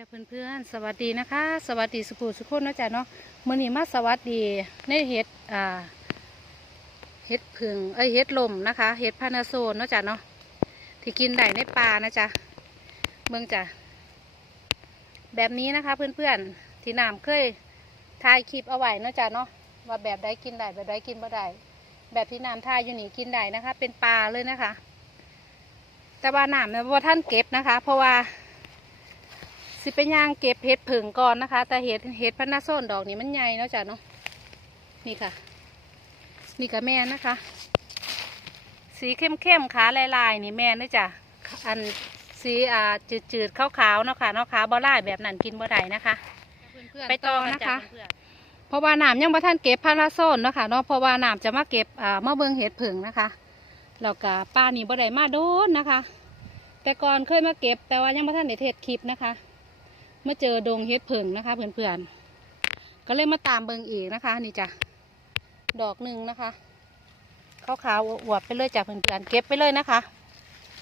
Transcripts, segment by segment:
จ้าเพื่อนๆสวัสดีนะคะ สวัสดีสุขุสุขุนนาะจ้ะเนาะมื่อนี้มาสวัสดีในเห็ดอ่าเห็ดผึ่งเอ้ยเห็ดลมนะคะเห็ดพานาโซนนาะจ้ะเนาะที่กินได้ในป่านะจ๊ะเมืองจ้ะแบบนี้นะคะเพื่อนๆที่น้ำเคยถ่ายคลิปเอาไว้นาะจ้ะเนาะว่าแบบใดกินได้แบบใดกินบ่ได้แบบที่น้ำถ่ายอยู่นี่กินได้นะคะ เป็นปลาเลยนะคะ แต่ว่าน้ำเนี่ยว่าท่านเก็บนะคะ เพราะว่า สิเป็นย่างเก็บเห็ดผึ่งก่อนนะคะ แต่เห็ดเห็ดพันนาโซนดอกนี้มันใหญ่เนาะจ้ะเนาะนี่ค่ะ นี่ก็แม่นนะคะ สีเข้มๆขาลายๆนี่แม่นเนาะจ้ะอันสีอ่าจืดๆขาวๆเนาะค่ะเนาะขาวบ่ลายแบบนั้นกินบ่ได้นะคะ ไปต่อนะคะ เพราะว่าน้ำยังบ่ท่านเก็บพาราโซนเนาะค่ะเนาะเพราะว่าน้ำจะมาเก็บอ่ามาเบิ่งเห็ดผึ่งนะคะแล้วก็ป้านี่บ่ได้มาโดนนะคะ แต่ก่อนเคยมาเก็บแต่ว่ายังบ่ท่านได้เทศคลิปนะคะ เมาเจอดงเฮ็ดผึ่งนะคะเพื่อนๆก็เลยมาตามเบิงอีกนะคะ นี่จ้ะดอกหนึ่งนะคะขาวๆอวบๆไปเลยจ้ะเพื่อนๆเก็บไปเลยนะคะ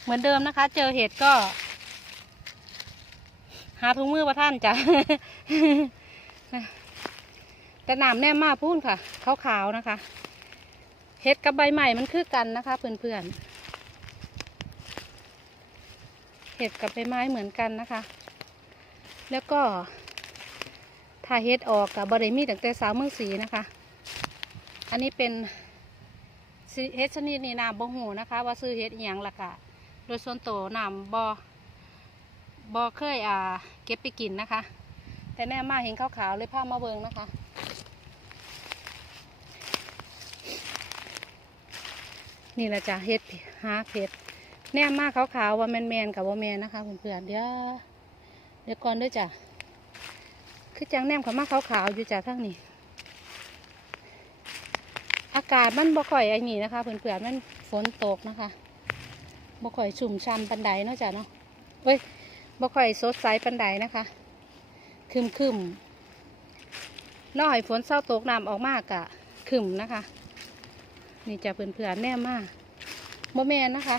เหมือนเดิมนะคะ เจอเห็ดก็ หาถุงมือประท่านจ้ะแต่หนามแน่มากพูนค่ะขาวๆนะคะเห็ดกับใบใหม่มันคือกันนะคะ เพื่อนๆเห็ดกับใบไม้เหมือนกันนะคะ แล้วก็ถ้าเฮ็ดออกกับบริมีตั้งแต่สาวเมืองสีนะคะ อันนี้เป็นเฮ็ดชนิดนี้นามบ่หูนะคะ ว่าซื้อเฮ็ดอหย่างละกะโดยส่วนตัวนามบอบอเคยอ่าเก็บไปกินนะคะ แต่แน่มาเห็นขาวๆเลยพามาเบิงนะคะนี่แหละจ้ะเฮ็ดหาเผ็ดแน่มากขาวๆว่าแมนๆกับว่าแมนนะคะเพื่อนๆเดี๋ยว ดี๋ยวก่อนด้วยจ้ะ คือจังแนมขามาขาวๆอยู่จ้ะทั้งนี้ อากาศมันบ่ค่อยไอ้นี่นะคะเพื่อนๆมันฝนตกนะคะบ่ค่อยชุ่มช่ำปันไดเนาะจ้ะเนาะเฮ้ยบ่ค่อยสดใสปันไดนะคะคึมคึมๆรอให้ฝนเศร้าตกน้ำออกมากกะคึมนะคะ นี่จะเพื่อนๆแน่มากโมแมนนะคะ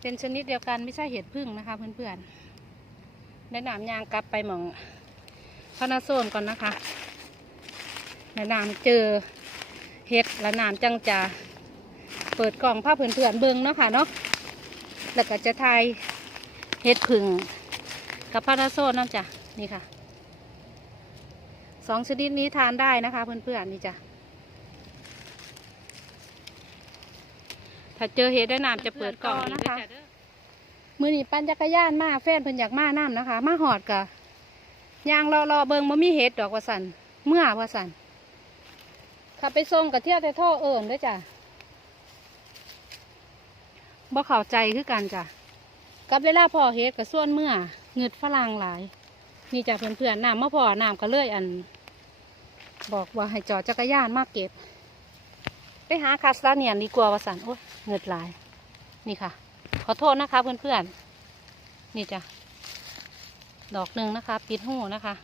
เป็นชนิดเดียวกันไม่ใช่เห็ดพึ่งนะคะเพื่อนๆ แนะนำยางกลับไปหมองพนาโซนก่อนนะคะแนะนำเจอเห็ดและนำจังจะเปิดกล่องผ้าเพื่อนๆเบิงเนาะค่ะเนาะแล้วก็จะทายเห็ดผึ่งกับพานาโซนน้ำจ้ะนี่ค่ะสองชนิดนี้ทานได้นะคะเพื่อนๆนี่จ้ะถ้าเจอเห็ดแนะนำจะเปิดกล่องนะคะ มือนี่ปั่นจักรยานมาแฟนเพิ่นอยากมาน้ำนะคะ มาหอดกะยางรอรอเบิงมามีเห็ดดอกว่าสันเมื่อว่าสันขับไปส่งกับเที่ยวแต่ท่อเอิญด้วยจ้ะบ่เข้าใจคือกันจ้ะกับเวลาพอเห็ดกับส่วนเมื่อเงืดฝรั่งหลาย นี่จ้ะเพื่อนๆน้ำมาพอน้ำก็เลยอัน บอกว่าให้จอดจักรยานมาเก็บ ไปหาคาสตาเนียนดีกว่าว่าสันโอ้ยเงืดหลาย นี่ค่ะ ขอโทษนะคะเพื่อนๆ นี่จ้ะ ดอกหนึ่งนะคะ ปิดหูนะคะ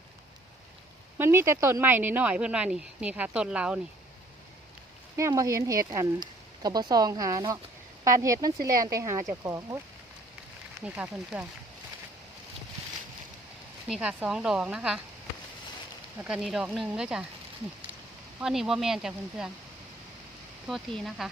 มันมีแต่ต้นใหม่นหน่อยเพื่อนว่านี่ นี่ค่ะต้นเล้านี่ เนี่ยมาเห็นเห็ดอันกับบซองหาเนาะปานเห็ดมันสิแลนไปหาเจ้าของนี่ค่ะเพื่อนๆ นี่ค่ะสองดอกนะคะ แล้วก็นี่ดอกหนึ่งด้วยจ้ะนี่เพราะนี่ว่าแมนจ้ะเพื่อนๆ โทษทีนะคะ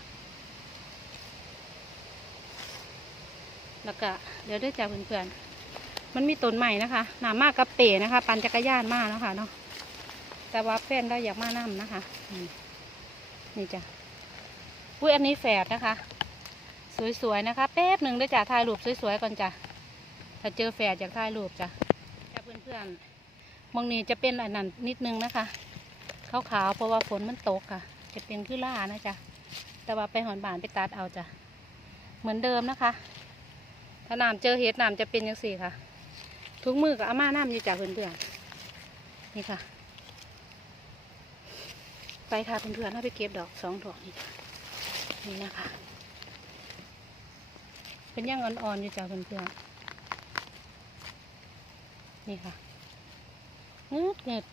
แล้วก็เดี๋ยวได้จากเพื่อนๆมันมีต้นใหม่นะคะหนามากกับเป๋นะคะ ปั่นจักรยานมากนะคะเนาะแต่ว่าแฟนได้อยากมานั่นะคะนี่จ้ะอุ้ยอันนี้แฝดนะคะ สวยๆนะคะแป๊บหนึ่งได้จากถ่ายรูปสวยๆก่อนจ้ะถ้าเจอแฝดอยากถ่ายรูปจ้ะจ้ะเพื่อนๆมองนี้จะเป็นอันนั้นนิดนึงนะคะขาวๆเพราะว่าฝนมันตกค่ะ จะเป็นขึ้นล่านะจ๊ะแต่ว่าไปหอนบานไปตัดเอาจ้ะเหมือนเดิมนะคะ ถ้าน้ำเจอเห็ดน้ำจะเป็นยังสี่ค่ะ ทุกมือกับอาม่าน้ำอยู่จากเพื่อนๆนี่ค่ะ ไปค่ะเพื่อนๆให้ไปเก็บดอกสองดอกนี่จ้ะนี่นะคะ เป็นย่างอ่อนๆอยู่จากเพื่อนๆนี่ค่ะเงืดเงืด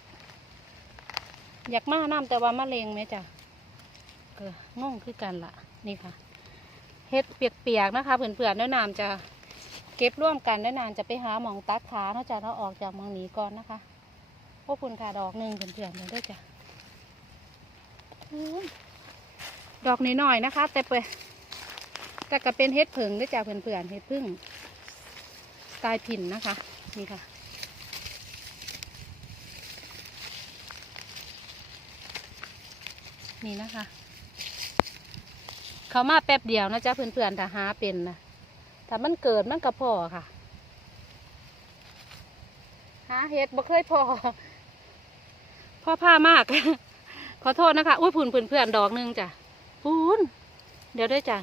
อยากมาน้ำแต่ว่ามะเร็งไหมจ้ะเกอง่งคือกันละนี่ค่ะเฮ็ดเปียกๆนะคะเพื่อนๆแล้วน้ำจะ เก็บร่วมกันได้นานจะไปหาหมองตัดขาเนาะจ้ะเนาะออกจากหมองนี้ก่อนนะคะพวกคุณค่ะดอกหนึ่งเพื่อนๆเดี๋ยด้วยจ้ะดอกนี้หน่อยๆนะคะ แต่เปิดแต่ก็เป็นเฮ็ดผึ่งด้วยจ้ะเพื่อนๆเฮ็ดพึ่งตล์ผินนะคะ นี่ค่ะ นี่นะคะ เขามาแป๊บเดียวนะจ๊ะเพื่อนๆถ้าหาเป็นนะ ถ้ามันเกิดมันก็พอค่ะ หาเห็ดบ่เคยพอ พ่อผ้ามาก ขอโทษนะคะ อุ้ยผุนเพื่อนดอกหนึงจ้ะพูนเดี๋ยวด้วยจ้ะ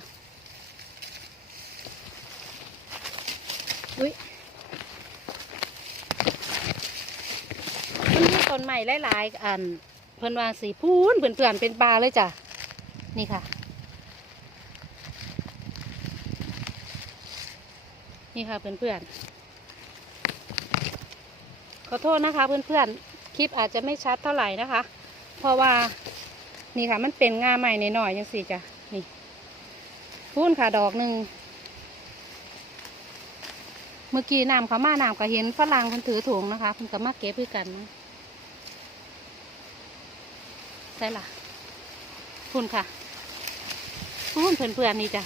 อุ้ยมันมีต้นใหม่หลายๆ อัน เพิ่นวางสีพูนเพื่อนๆเป็นปลาเลยจ้ะ นี่ค่ะ นี่ค่ะเพื่อนๆ ขอโทษนะคะเพื่อนๆ คลิปอาจจะไม่ชัดเท่าไหร่นะคะ เพราะว่านี่ค่ะมันเป็นงาใหม่ในหน่อยยังสี่จ้ะ นี่พูนค่ะดอกหนึ่ง เมื่อกี้น้ำเขามาน้ำก็เห็นฝรั่งคนถือถุงนะคะเพิ่นก็มาเก็บด้วยกันนะใช่ล่ะพูนค่ะพูนเพื่อนๆนี่จ้ะ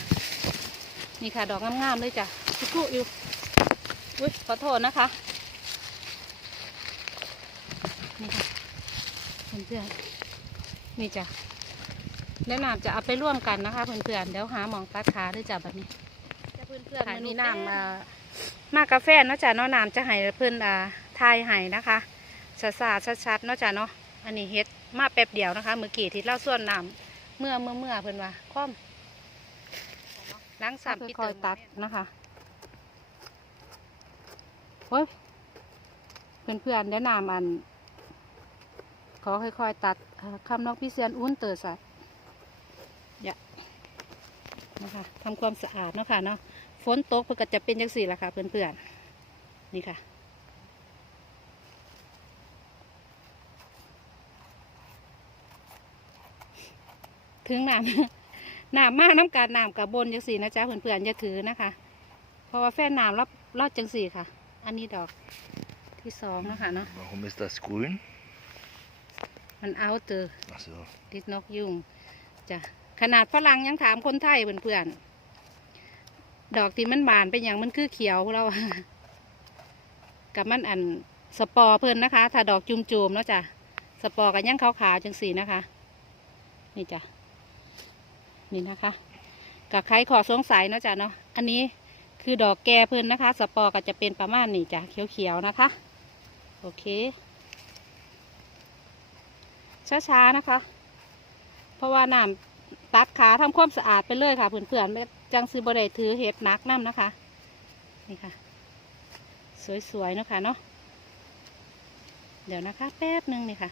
นี่ค่ะดอกงามๆเลยจ้ะ คุกอยู่อุ้ยขอโทษนะคะ นี่ค่ะเพื่อนๆนี่จ้ะแล้วน้ำจะเอาไปร่วมกันนะคะเพื่อนๆเดี๋ยวหาหมองตัดขาด้วยจ้ะแบบนี้จ้ะเพื่อนๆมีน้ำมามากาแฟเนาะจ้ะเนาะน้ำจะให้เพื่อนอ่าทายให้นะคะสาสาชัดๆเนาะจ้ะเนาะอันนี้เฮ็ดมาแป๊บเดียวนะคะเมื่อกี้ที่เล่าส่วนน้ำเมื่อเมื่อเมื่อเพื่อนว่าคว่ำล้างสามพี่เติมตัดนะคะ โอ้ยเพื่อนๆเดี๋ยวน้ำอัน ขอค่อยๆตัดคำนอกพิเศษอุ้นเตอร์สัตว์อย่านะคะทำความสะอาดเนาะค่ะเนาะฝนตกเพื่อกจะเป็นจังสี่ละค่ะเพื่อนๆนี่ค่ะถึงน้ำน้ำมากน้ำการน้ำกับบนจังสี่นะจ๊ะเพื่อนๆอย่าถือนะคะ เพราะว่าแฟนน้ำรับรอดจังสี่ค่ะ อันนี้ดอกที่สองนะคะเนาะ Warum ist das grün? มันเอาเตอ Ach so. ติดนกยุงจ้ะขนาดฝรั่งยังถามคนไทยเพื่อนๆดอกที่มันบานเป็นอย่างมันคือเขียวเรา กับมันอันสปอร์เพิ่นนะคะ ถ้าดอกจุ่มๆเนาะจ้ะสปอร์กับยังขาวๆจังสีนะคะ นี่จ้ะนี่นะคะกับใครขอสงสัยเนาะจ้ะเนาะอันนี้ คือดอกแก่เพิ่นนะคะ สปอร์ก็จะเป็นประมาณนี้จ้ะเขียวๆนะคะ โอเค ช้าๆนะคะ เพราะว่าน้ำตัดขาทำความสะอาดไปเลยค่ะเพื่อนๆไม่จังซื้อบริถือเห็ดนักน้ำนะคะ นี่ค่ะ สวยๆนะคะเนาะเดี๋ยวนะคะ แป๊บหนึ่งนี่ค่ะ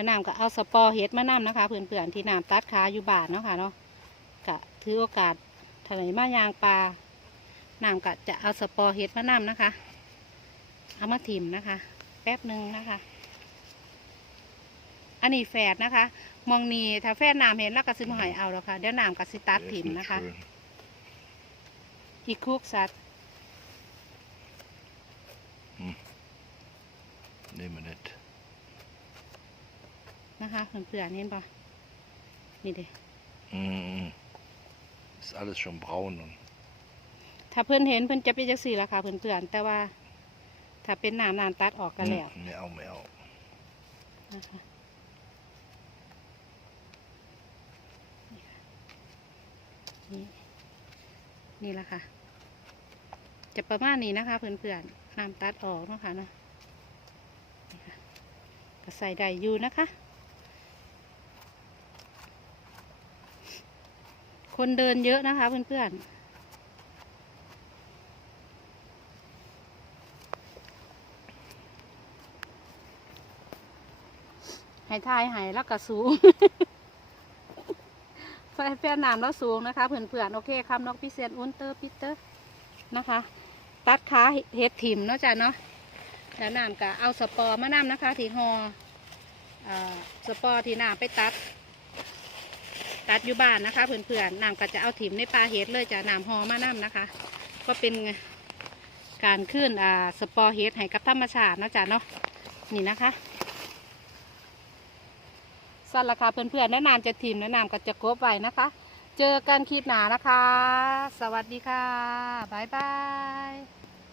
แล้วน้ำก็เอาสปอร์เห็ดมาน้ำนะคะเพื่อนๆที่น้ำตัดขาอยู่บานเนาะค่ะเนาะกะถือโอกาสถลายมายางปลาน้ำก็จะเอาสปอร์เห็ดมาน้ำนะคะ เอามาถิ่มนะคะ แป๊บหนึ่งนะคะ อันนี้แฝดนะคะ มองนีถ้าแฝดน้ำเห็นแล้วก็ซิมหอยเอาแล้วค่ะเดี๋ยวน้ำก็สิตัดถิ่มนะคะ อีกคุกสัตว์ Nehmen wir nicht. นะคะเพื่อนๆเห็นปะนี่เด้ Mm. Ist alles schon braun. Und ถ้าเพื่อนเห็นเพื่อนจะเป็นจังสี่ละค่ะเพื่อนๆแต่ว่า ถ้าเป็นน้ำน้ำตัดออกกันแล้ว Mm, Miau, miau. นะคะนี่นี่แหละค่ะ จะประมาณนี้นะคะเพื่อนๆน้ำตัดออกเนาะคะเนาะนี่ค่ะก็ใส่ได้อยู่นะคะ คนเดินเยอะนะคะเพื่อนๆให้ทายหายแล้วก็สูงแฟนน้ำแล้วสูงนะคะเพื่อนๆโอเคคำนกพิเศษอุนเตอร์ปิเตอร์นะคะ ตัดขาเห็ดถิ่มเนาะจ้ะเนาะแล้วน้ำก็เอาสปอร์มานำนะคะที่หออ่าสปอร์ที่น้ำไปตัด ตัดอยู่บ้านนะคะเพื่อนๆน้ำก็จะเอาถิ่มในปลาเห็ดเลยจะน้ำหอมาน้ำนะคะ ก็เป็นการขึ้นอ่าสปอร์เห็ดให้กับธรรมชาตินะจ๊ะเนาะนี่นะคะสั้นราคาเพื่อนๆแนะนำจะถิ่มแนะนำก็จะกบไว้นะคะ เจอกันคลิปหนานะคะ สวัสดีค่ะบ๊ายบาย